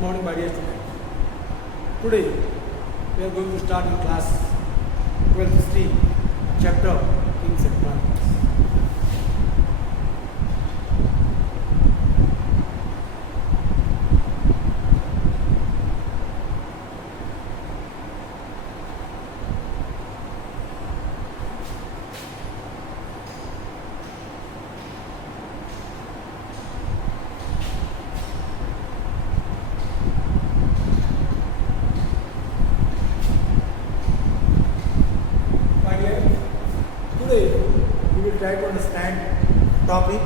morning, my dear students. Today we are going to start in class 12th history, chapter Kings and Chronicles. Today we will try to understand topic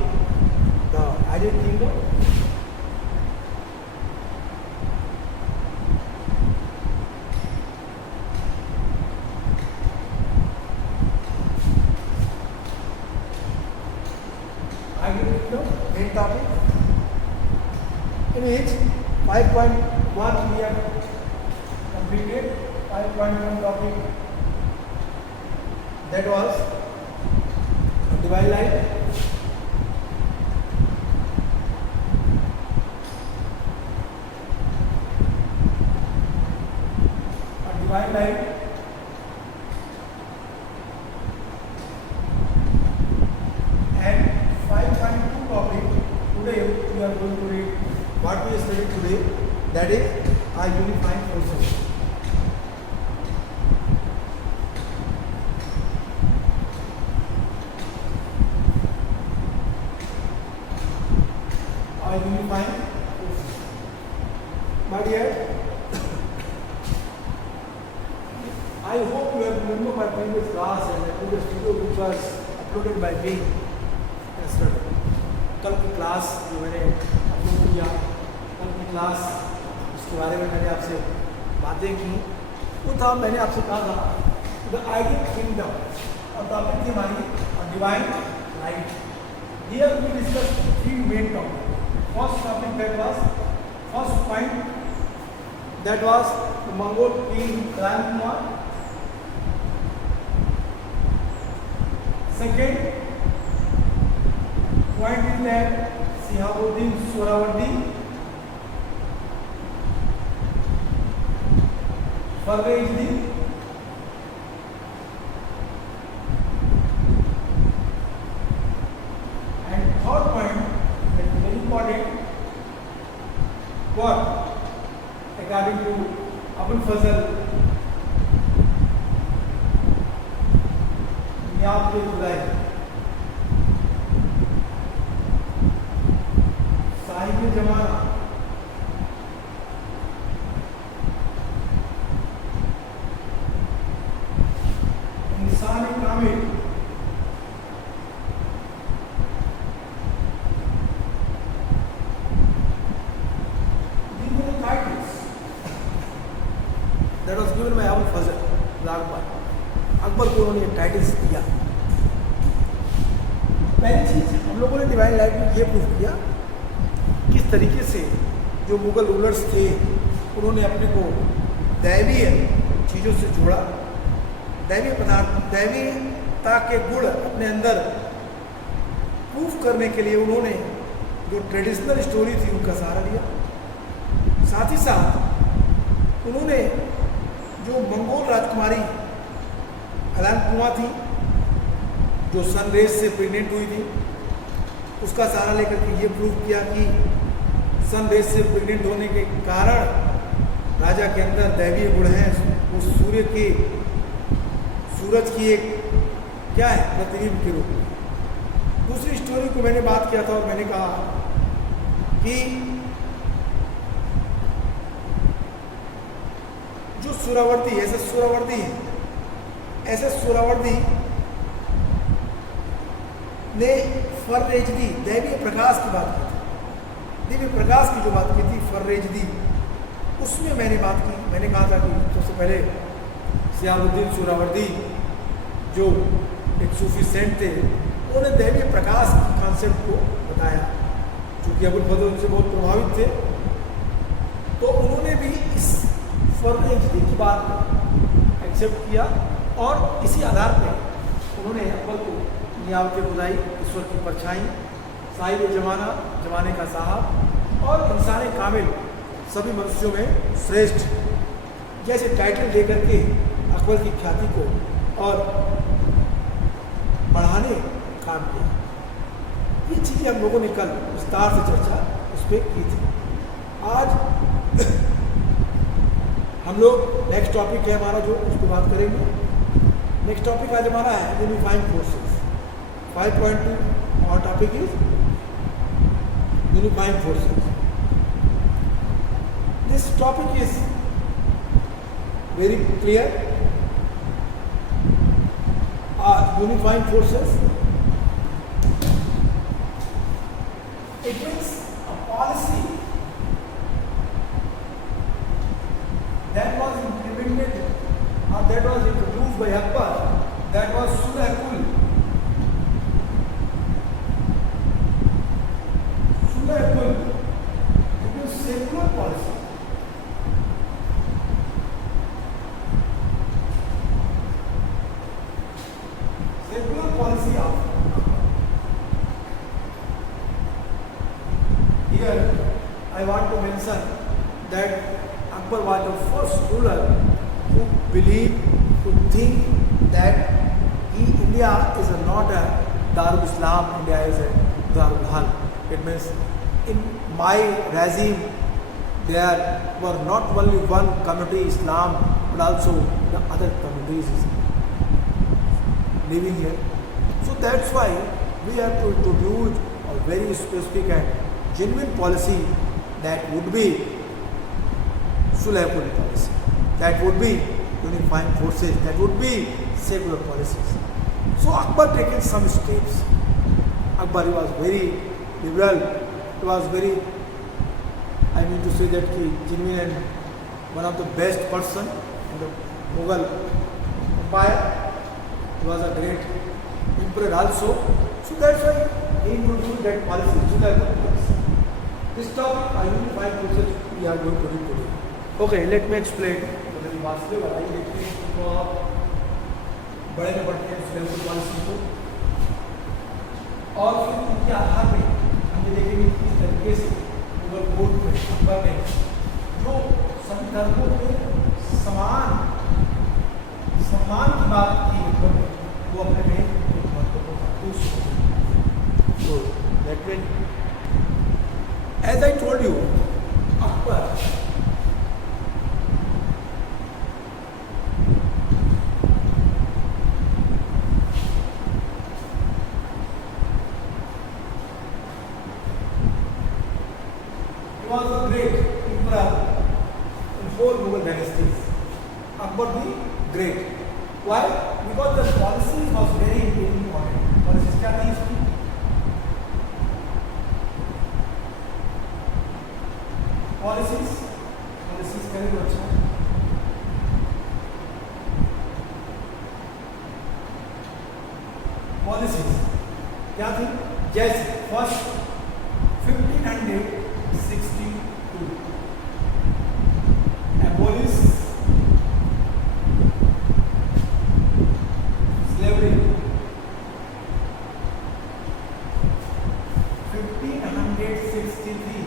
the Ideal Kingdom. Ideal Kingdom, main topic, in which 5.1 we have completed. 5.1 topic, that was divine light. Divine light and 5.2 topic. Today we are going to read what we studied today, that is our unifying forces. Unifying forces. My dear, I hope you have remembered my previous class and the previous video which was uploaded by me yesterday. कल की class जो मैंने upload किया, कल की class उसके बारे में मैंने आपसे बातें की, वो था मैंने आपसे कहा था द आइडियल किंगडम और टॉपिक थी हमारी divine light. Here we discuss three main topic. First topic, that was first point, that was the Mongol king Ramkumar. Second point is that Sihabuddin Sohrawardi, Farrezdi, and third point, very important, what according to Abul Fazl Niyab ke Khudai, Sahib Jamana, Insan Kamil, that was given by Abul Fazl Akbar. Akbar को उन्होंने titles दिया. पहली चीज हम लोगों ने divine light में ये प्रूफ किया किस तरीके से जो मुगल रूलर्स थे उन्होंने अपने को दैवीय चीज़ों से जोड़ा, दैवीय पदार्थ, दैवीयता के गुण अपने अंदर प्रूफ करने के लिए उन्होंने जो ट्रेडिशनल स्टोरी थी उनका सहारा लिया. साथ ही साथ उन्होंने जो मंगोल राजकुमारी अलानकुमा थी जो सनरेज से प्रेग्नेंट हुई थी, उसका सहारा लेकर के ये प्रूव किया कि सनरेज से प्रेग्नेंट होने के कारण राजा के अंदर दैवीय गुण हैं. उस सूरज की एक क्या है प्रतिबिंब के रूप में. दूसरी स्टोरी को मैंने बात किया था और मैंने कहा कि जो सुरावर्दी ऐसे सुरावर्दी ने फर्रेजदी दैवीय प्रकाश की बात की थी, दिव्य प्रकाश की जो बात की थी फर्रेजदी, उसमें मैंने बात की. मैंने कहा था कि सबसे पहले सियामुद्दीन सुरावर्दी जो एक सूफी सेंट थे उन्होंने दैवीय प्रकाश की कॉन्सेप्ट को बताया. चूँकि अबुल फजल उनसे बहुत प्रभावित थे तो उन्होंने भी इस फर्रेजदी की बात को एक्सेप्ट किया और इसी आधार पर उन्होंने अकबर को नियामत खुदाई, ईश्वर की परछाई, साहिब जमाना, जमाने का साहब और इंसान कामिल, सभी मनुष्यों में श्रेष्ठ जैसे टाइटल दे करके अकबर की ख्याति को और बढ़ाने काम किया। ये चीज़ें हम लोगों ने कल विस्तार से चर्चा उस पर की थी। आज हम लोग नेक्स्ट टॉपिक है हमारा जो उस पर बात करेंगे। नेक्स्ट टॉपिक आज हमारा है यूनिफाइंग फोर्सेस 5.2। और topic is unifying forces. This topic is very clear. Unifying forces, it means a policy that was implemented or that was introduced by Akbar, that was Sulh-e-Kul. Sulh-e-Kul, it means secular policy. Secular policy of here I want to mention that Akbar was the first ruler who believed, who think that India is not a Darul Islam, India is a Darul Harb. It means in my regime there were not only one community Islam but also the other communities living here. So that's why we have to introduce a very specific and genuine policy that would be Sulh-e-Kul policy, that would be unifying forces, that would be secular policies. So Akbar taken some steps. Akbar was very liberal, he was very, I mean to say that he genuine and one of the best person in the Mughal empire. He was a great emperor also. So that's why he introduced that policy, Sulh-e-Kul policy. This topic, unifying forces, we are going to read today. Okay, let me explain. तो मेरी बात से बताइए देखते हैं तो आप बड़े में बढ़ते हैं Sulh-e-Kul policy को और फिर इनके आधार पे हम ये देखेंगे कि किस तरीके से मुगल कोर्ट में अकबर ने जो सभी धर्मों के सम्मान की बात की अकबर ने वो अपने में एक महत्वपूर्ण तो that means as I told you Akbar he was a great emperor in 4 Mughal dynasties. Akbar the Great. Why? Because the policy was very important. Policies क्या थी इसकी? Policies करें तो अच्छा। Policies क्या थी? जैसे first 1562 abolish slavery. 1563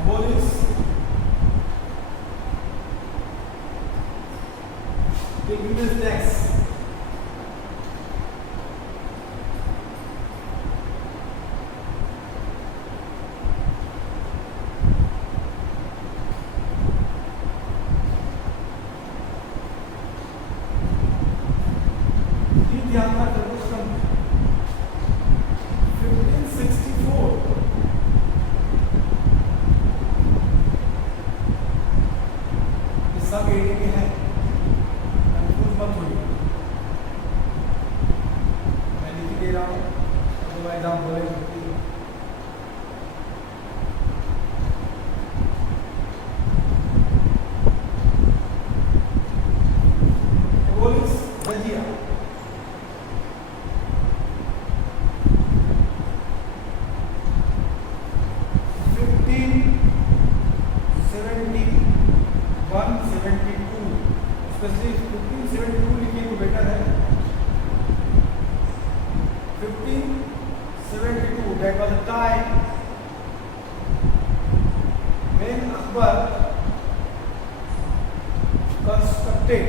abolish ignorance tax. यात्रा करने सन 1564 ये सब एरिया में है, कंफ्यूज मत होइए। when Akbar constructed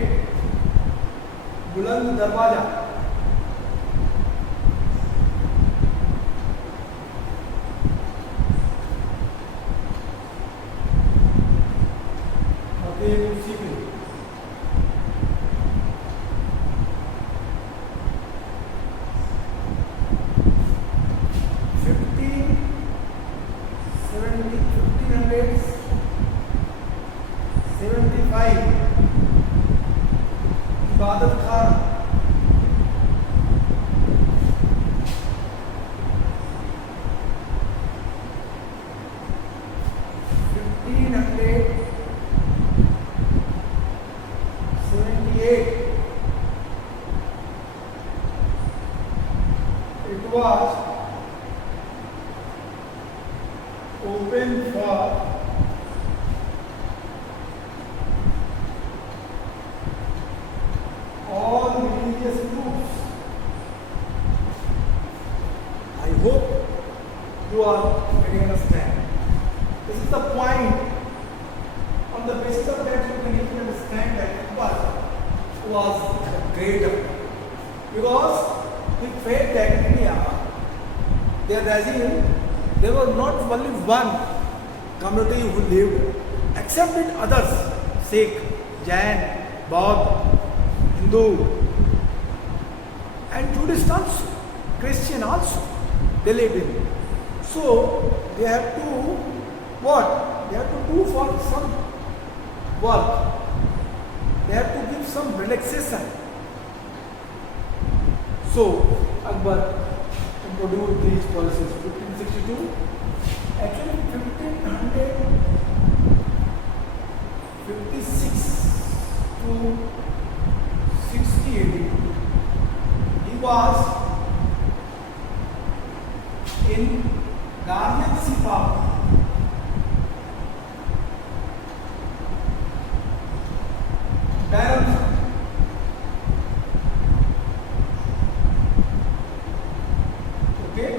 बुलंद दरवाजा फतेहपुर इबादत Khan 1578 it was open for all religious groups. I hope you are getting understand. This is the point. On the basis of that, you can even understand that Akbar was a great Akbar. Because he felt that in India, their regime, there was not only one community who lived, except in others, Sikh, Jain, Bauddha, Hindu, and Buddhist also, Christian also, they lived in. So they have to what? They have to do for some work. They have to give some relaxation. So Akbar introduced these policies 1562. Actually 1556 to 60 AD. He was in guardianship of Baron. Okay,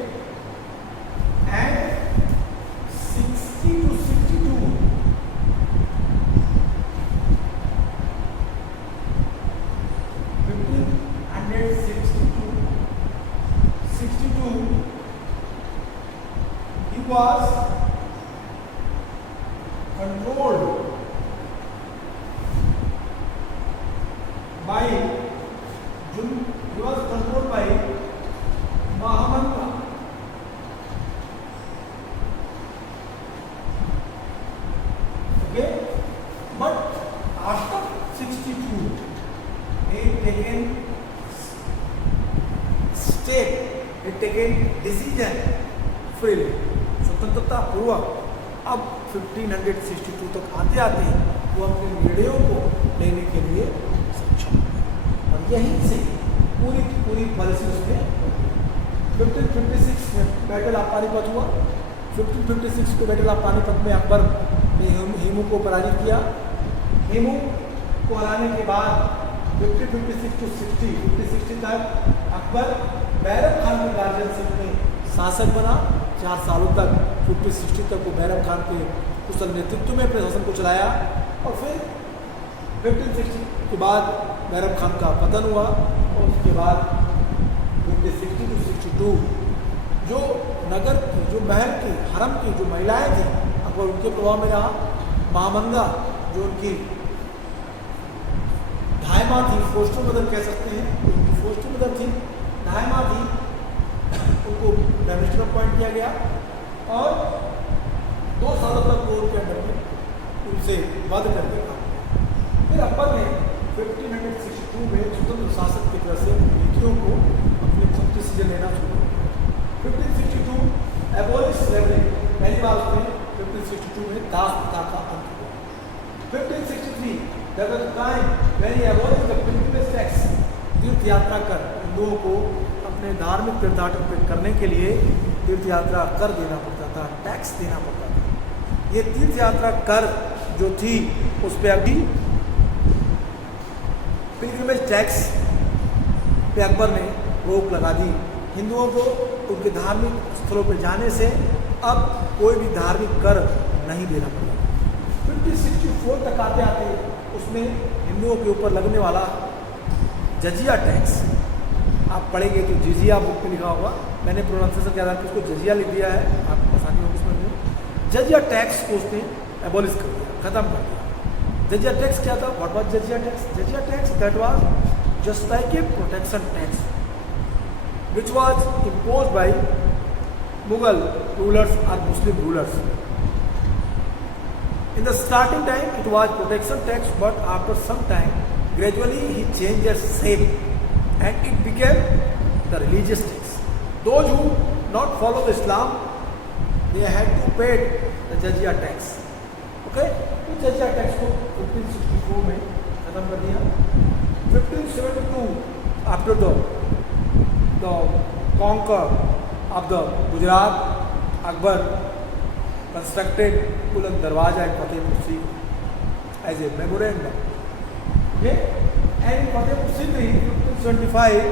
and 60 to 62. 62, he was controlled by Mahamanta. Okay, but after 62, he taken step, he taken decision freely, स्वतंत्रता पूर्वक। अब 1562 तक आते आते वो अपने निर्णयों को लेने के लिए सक्षम, और यहीं से पूरी की पूरी पॉलिसी उसमें 1556 में बैटल ऑफ पानीपत हुआ। 1556 को बैटल ऑफ पानीपत में अकबर ने हेमू को पराजित किया। हेमू को हराने के बाद 1556 to 60 तक अकबर बैरम खान के गार्जियनशिप में शासक बना। 4 सालों तक 1560 तक वो बैरम खान के कुशल नेतृत्व में अपने शासन को चलाया, और फिर 1560 के बाद बैरम खान का पतन हुआ, और उसके बाद 1560 to 62 जो नगर की, जो महल की, हरम की जो महिलाएं थी अकबर उनके प्रभाव में रहा। महामंगा जो उनकी धायमा थी, फोस्टर मदर कह सकते हैं, उनकी फोस्टर मदर थी, धायमा थी, उनको प्राइम मिनिस्टर अपॉइंट किया गया, और 2 सालों तक वो उनके अंडर में उनसे वध कर दिया। फिर अकबर ने 1562 में स्वतंत्र शासक की तरह से नीतियों को अपने खुद डिसीजन लेना शुरू किया। 1562 एबोलिश स्लेवरी, पहली बार उसने 1562 में दास प्रथा का अंत हुआ। 1563 there was a time when he abolished the pilgrimage tax, तीर्थ यात्रा कर हिंदुओं को अपने धार्मिक तीर्थाटन पे करने के लिए तीर्थ यात्रा कर देना पड़ता था, टैक्स देना पड़ता था। ये तीर्थ यात्रा कर जो थी उस पर अभी पिलग्रिमेज टैक्स पे अकबर ने रोक लगा दी। हिंदुओं को उनके धार्मिक स्थलों पर जाने से अब कोई भी धार्मिक कर नहीं देना पड़ेगा। 1564 तक आते आते उसमें हिंदुओं के ऊपर लगने वाला जजिया टैक्स, आप पढ़ेंगे तो जिजिया बुक में लिखा होगा, मैंने प्रोनाउंसिएशन के आधार पर उसको जजिया लिख दिया है, आपको आसानी होगी इसमें। जजिया टैक्स को उसने एबॉलिश कर दिया, खत्म कर दिया। जजिया टैक्स क्या था? What was jizya tax? Jizya tax that was just like a protection tax which was imposed by Mughal rulers or Muslim rulers. In the starting time it was protection tax, but after some time gradually he changed its shape and it became the religious tax. Those who not follow the Islam, they had to pay the jizya tax. Okay? तो jizya tax को 1564 में खत्म कर दिया। 1572 after the conquer of the Gujarat, Akbar constructed Buland Darwaza and Fatehpur Sikri as a memorandum. Okay? And in Fatehpur Sikri, 1575,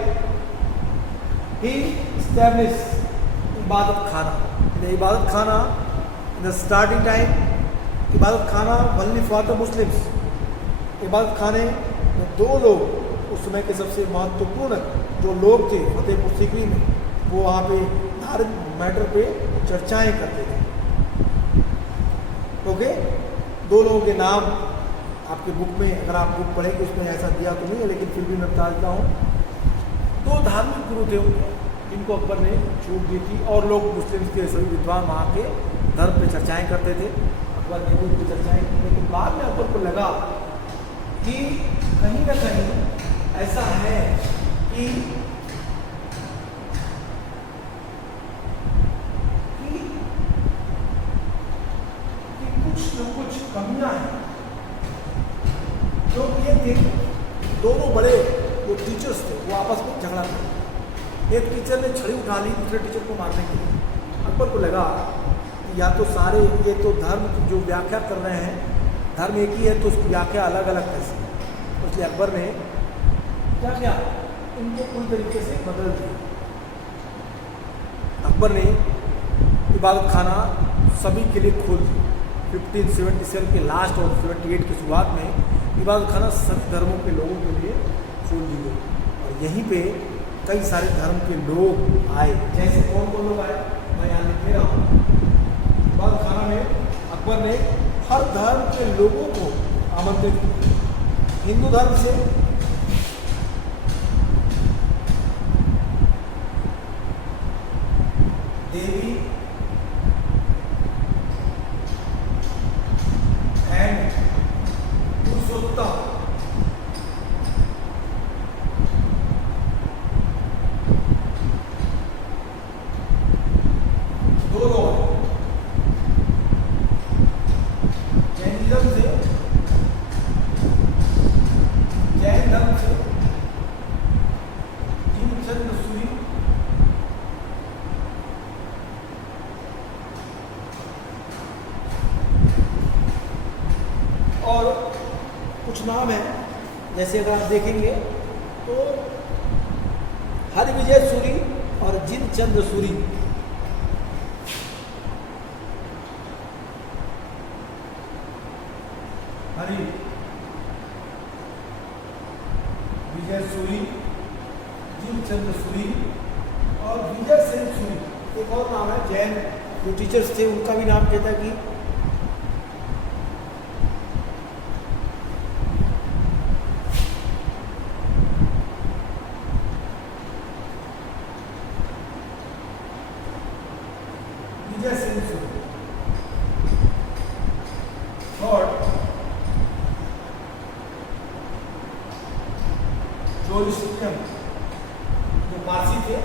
he established Ibadat Khana. In the Ibadat Khana, in the starting time, Ibadat Khana only for the Muslims. Ibadat Khane में दो लोग उस समय के सबसे महत्वपूर्ण जो लोग थे फतेहपुर सीकरी में, वो वहाँ पे धार्मिक मैटर पे चर्चाएं करते थे। ओके, दो लोगों के नाम आपके बुक में, अगर आप बुक पढ़ेंगे उसमें ऐसा दिया तो नहीं है, लेकिन फिर भी मैं बता देता हूँ। दो धार्मिक गुरु थे जिनको अकबर ने छूट दी थी, और लोग मुस्लिम के सभी विद्वान वहाँ के धर्म पे चर्चाएं करते थे। अकबर ने भी चर्चाएं की, लेकिन बाद में अकबर को लगा कि कहीं ना कहीं ऐसा है कि कुछ न कुछ कमियां हैं। जो ये थे, दोनों बड़े जो टीचर्स थे वो आपस में झगड़ा कर, एक टीचर ने छड़ी उठा ली दूसरे टीचर को मारने के लिए। अकबर को लगा कि या तो सारे ये तो धर्म जो व्याख्या कर रहे हैं, धर्म एक ही है तो उसकी व्याख्या अलग अलग कैसे, इसलिए अकबर ने क्या किया, इनको पूरी तरीके से बदल दिया। अकबर ने इबादत खाना सभी के लिए खोल दिया। 1577 के लास्ट और 78 की शुरुआत में इबादत खाना सभी धर्मों के लोगों के लिए खोल दी गई, और यहीं पे कई सारे धर्म के लोग आए। जैसे कौन कौन लोग आए, मैं यहाँ लिख रहा हूँ। इबादत खाना में अकबर ने हर धर्म के लोगों को आमंत्रित किया। हिंदू धर्म से देवी एंड पुरुषोत्तम, दो लोग जैनिज्म से, जैन धर्म से जिनचंद्र सूरी, और कुछ नाम है, जैसे अगर आप देखेंगे तो हरिविजय सूरी और जिनचंद्र सूरी। हरि विजय सूरी, जिनचंद्र सूरी और विजय सेन सूरी। एक और नाम है, जैन जो टीचर्स थे उनका भी नाम कहता है कि विजय सेन सूरी। और जोलिस्टियम जो पारसी थे,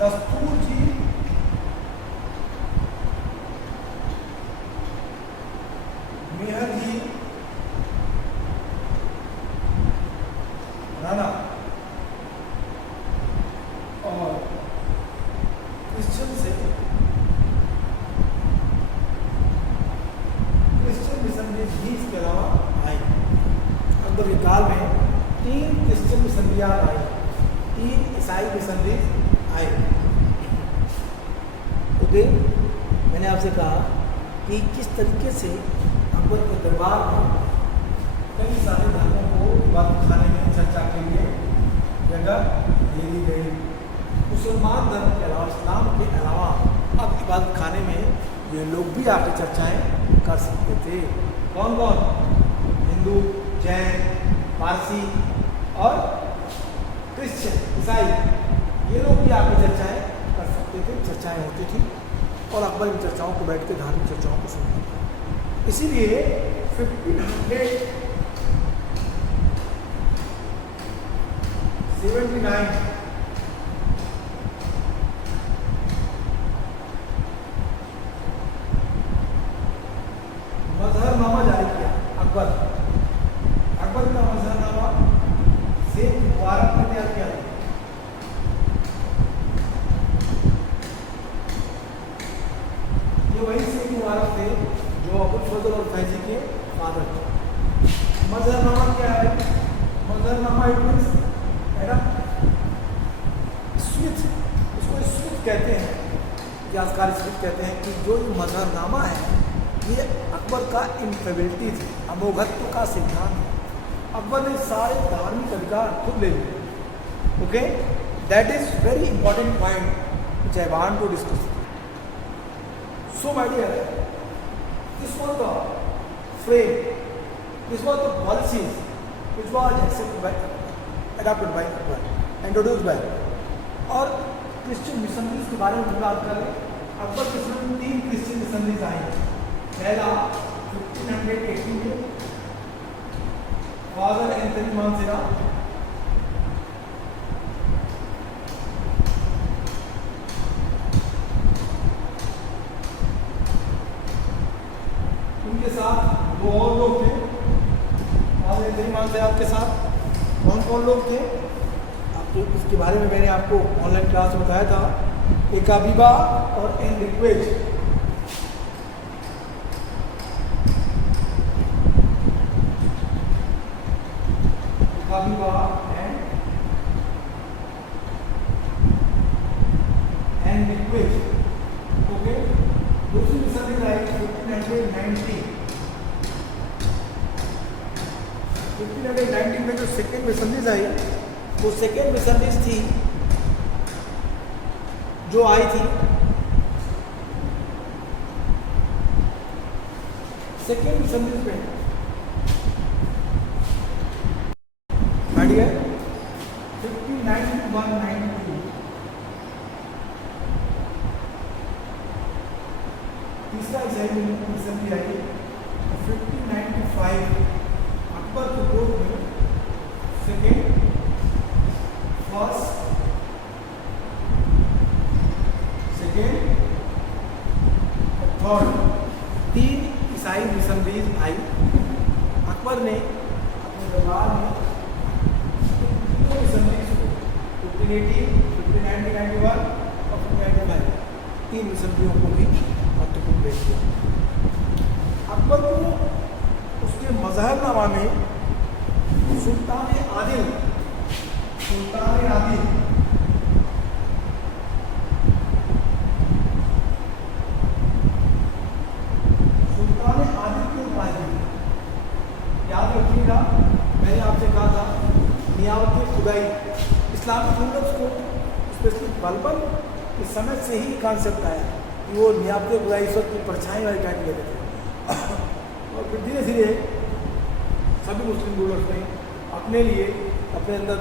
दस्तूर जी, मेहर जी, राणा, और क्रिश्चियन से क्रिश्चियन मिशनरी भी इसके अलावा आई। अकबर के काल में 3 क्रिश्चियन मिशनरियाँ आई। 3 ईसाई मिशनरीज आए। ओके, मैंने आपसे कहा कि किस तरीके से अकबर के दरबार में कई सारे धर्मों को इबादत खाने में चर्चा के लिए जगह दे दी गई। मुसलमान धर्म के अलावा, इस्लाम के अलावा अब इबादत खाने में ये लोग भी आके चर्चाएं कर सकते थे। कौन कौन? हिंदू, जैन, पारसी और क्रिश्चियन, ईसाई, ये लोग भी आके चर्चाएं कर सकते थे, चर्चाएं होती थी और अकबर इन चर्चाओं को बैठ के धार्मिक चर्चाओं को सुनता था। इसीलिए 1579 मजहरनामा जारी किया अकबर। अकबर का मजहरनामा शेख मुबारक ने तैयार किया। ये वही शेख मुबारक थे जो अबुल फजल और फैजी के फादर थे। मजहरनामा क्या है? मजहरनामा इट मींस है ना स्मिथ, उसको स्मिथ कहते हैं, इतिहासकार स्मिथ कहते हैं कि जो मजहरनामा है ये अकबर का इनफेबिलिटी थी, अमोघत्व का सिद्धांत है। अकबर ने सारे धार्मिक अधिकार खुद ले लिए। Okay, that is very important point which I want to discuss. So my dear, this was the frame, this was the policies which was accepted by, adopted by Akbar, introduced by. और क्रिश्चियन मिशनरीज के बारे में बात करें, अकबर के समय में 3 Christian missionaries आई। पहला 1518 में फादर एंथनी मानसेरा, उनके साथ 2 और लोग थे। फादर एंथनी मानसेरा के साथ कौन कौन लोग थे? आपको इसके बारे में मैंने आपको ऑनलाइन क्लास में बताया था। एक अबीबा और एनरिक्वेज। and liquid. Okay, दूसरी मिशनरी आई 1590। 1590 में जो सेकेंड मिशनरीज आई, वो सेकेंड मिशनरीज थी जो आई थी सेकेंड मिशनरीज में बढ़िया 1591-92। तीसरा मिशनरी आई 1595। अकबर के कोर्ट में सेकेंड, फर्स्ट, सेकेंड और थर्ड 3 ईसाई मिशनरीज आई। अकबर ने अपने दरबार में मिशनरीज को 1580, 1591 और 1595 3 मिशनरियों को भी महत्वपूर्ण पेश किया। अकबर को उसके मजहरनामा में सुल्तान आदिल की उपाधि, याद रखिएगा मैंने आपसे कहा था नियामत खुदाई, इस्लामिक रूलर्स को स्पेशली बलबन के समय से ही कॉन्सेप्ट आया कि वो नियामत खुदाई सब की परछाई वाली टाइप लेते थे। और फिर धीरे धीरे सभी मुस्लिम रूलर्स ने अपने लिए अपने अंदर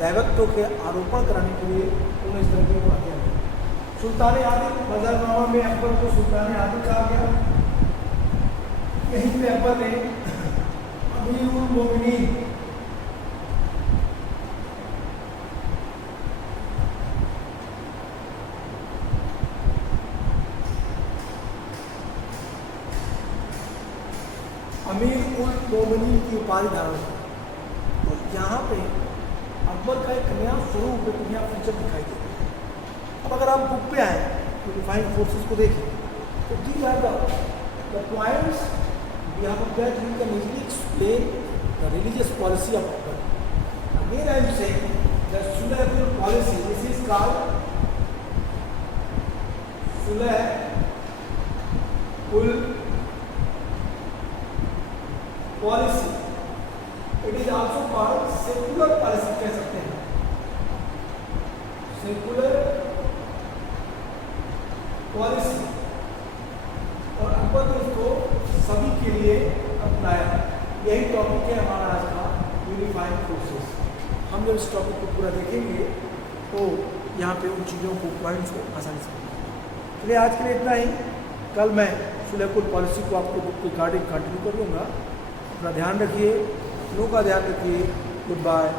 दैवत्व के आरोपण कराने के लिए उन्हें इस तरह की बातें आई। सुल्तान आदिल मजहरनामा में अकबर को सुल्तान आदिल कहा गया। यहीं पे अकबर ने अमीरुल मोमिनीन की उपाधि धारण की। तो यहाँ पे अकबर का एक नया स्वरूप, एक नया फीचर दिखाई देता है। अब अगर आप बुक पे आए तो डिफाइंड फोर्सेस को देखें तो these are the points we have that we can easily explain the religious policy of Akbar. Again I am saying that should have been policy, this is called sulh kul policy. It is also called secular policy कह सकते हैं, secular policy. और अपन ने इसको सभी के लिए अपनाया। यही टॉपिक है हमारा आज का यूनिफाइंग फोर्सेस। हम जब इस टॉपिक को पूरा देखेंगे तो यहाँ पे उन चीज़ों को पॉइंट्स को आसानी से। चलिए आज के लिए इतना ही। कल मैं सुलह कुल पॉलिसी को आपको बुक के रिगार्डिंग कंटिन्यू कर दूँगा। अपना ध्यान रखिए, लोगों का ध्यान रखिए। Good bye.